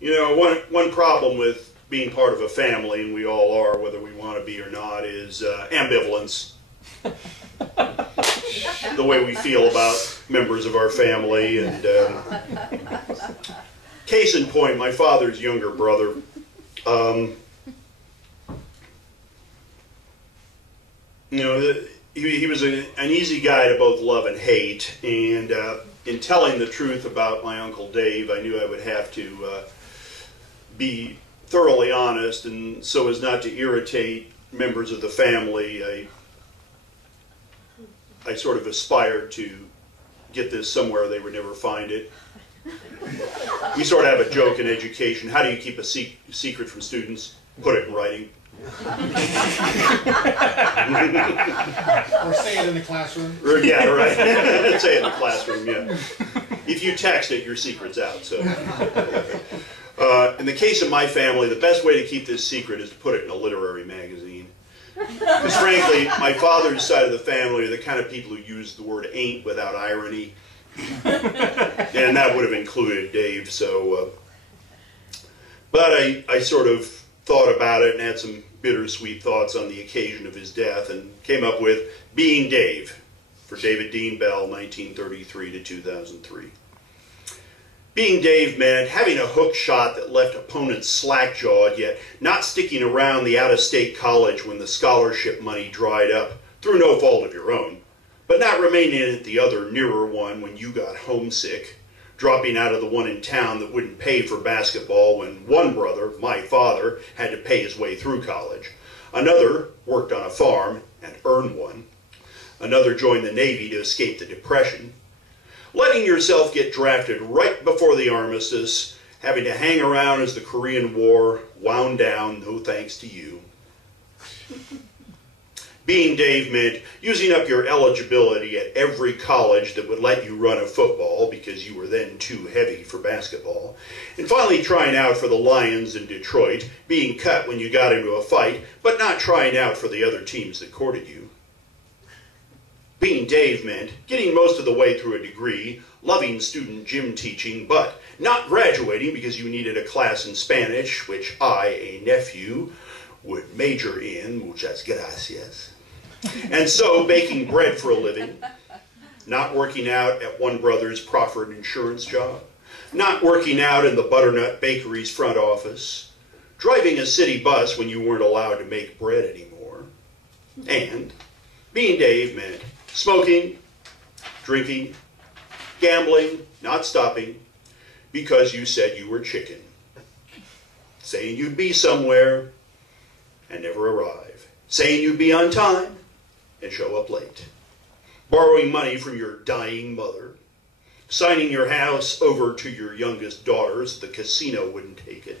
You know, one problem with being part of a family, and we all are, whether we want to be or not, is ambivalence. The way we feel about members of our family. And case in point, my father's younger brother, you know, he was an easy guy to both love and hate. And in telling the truth about my Uncle Dave, I knew I would have to be thoroughly honest, and so as not to irritate members of the family, I sort of aspired to get this somewhere they would never find it. We sort of have a joke in education: how do you keep a secret from students? Put it in writing. Or say it in the classroom. Yeah, right. Say it in the classroom, yeah. If you text it, your secret's out. So, in the case of my family, the best way to keep this secret is to put it in a literary magazine. Because frankly, my father's side of the family are the kind of people who use the word ain't without irony. And that would have included Dave, so... but I sort of thought about it and had some bittersweet thoughts on the occasion of his death and came up with Being Dave for David Dean Bell, 1933 to 2003. Being Dave meant having a hook shot that left opponents slack-jawed, yet not sticking around the out-of-state college when the scholarship money dried up, through no fault of your own, but not remaining at the other nearer one when you got homesick, dropping out of the one in town that wouldn't pay for basketball when one brother, my father, had to pay his way through college. Another worked on a farm and earned one. Another joined the Navy to escape the Depression. Letting yourself get drafted right before the armistice, having to hang around as the Korean War wound down, no thanks to you. Being Dave meant using up your eligibility at every college that would let you run a football because you were then too heavy for basketball, and finally trying out for the Lions in Detroit, being cut when you got into a fight, but not trying out for the other teams that courted you. Being Dave meant getting most of the way through a degree, loving student gym teaching, but not graduating because you needed a class in Spanish, which I, a nephew, would major in, muchas gracias. And so baking bread for a living, not working out at one brother's proffered insurance job, not working out in the Butternut Bakery's front office, driving a city bus when you weren't allowed to make bread anymore. And Being Dave meant smoking, drinking, gambling, not stopping, because you said you were chicken. Saying you'd be somewhere and never arrive. Saying you'd be on time and show up late. Borrowing money from your dying mother. Signing your house over to your youngest daughter so the casino wouldn't take it.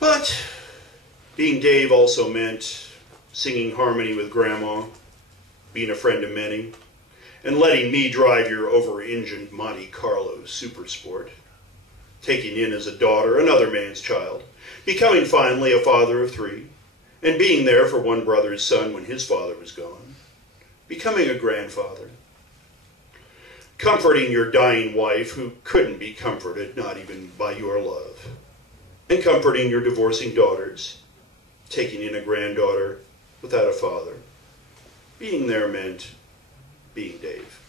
But Being Dave also meant singing harmony with Grandma, being a friend of many, and letting me drive your over-engined Monte Carlo Super Sport, taking in as a daughter another man's child, becoming finally a father of three, and being there for one brother's son when his father was gone, becoming a grandfather, comforting your dying wife who couldn't be comforted, not even by your love, and comforting your divorcing daughters, taking in a granddaughter without a father. Being there meant Being Dave.